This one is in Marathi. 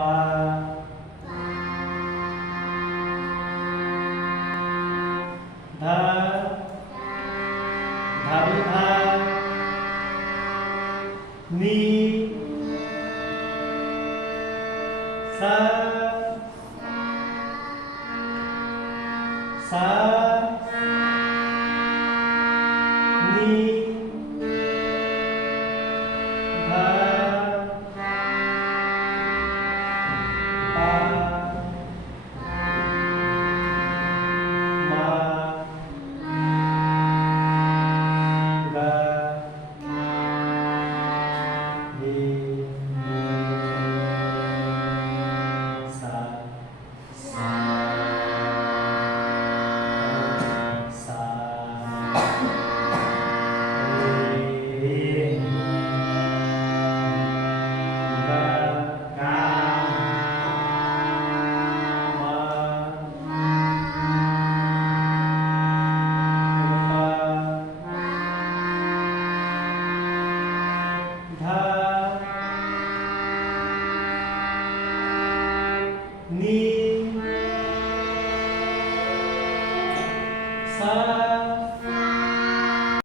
पा धा धारुधा नी सा सा नी धा पा मा गा रे सा सा सा रे गा गा मा धा नी सा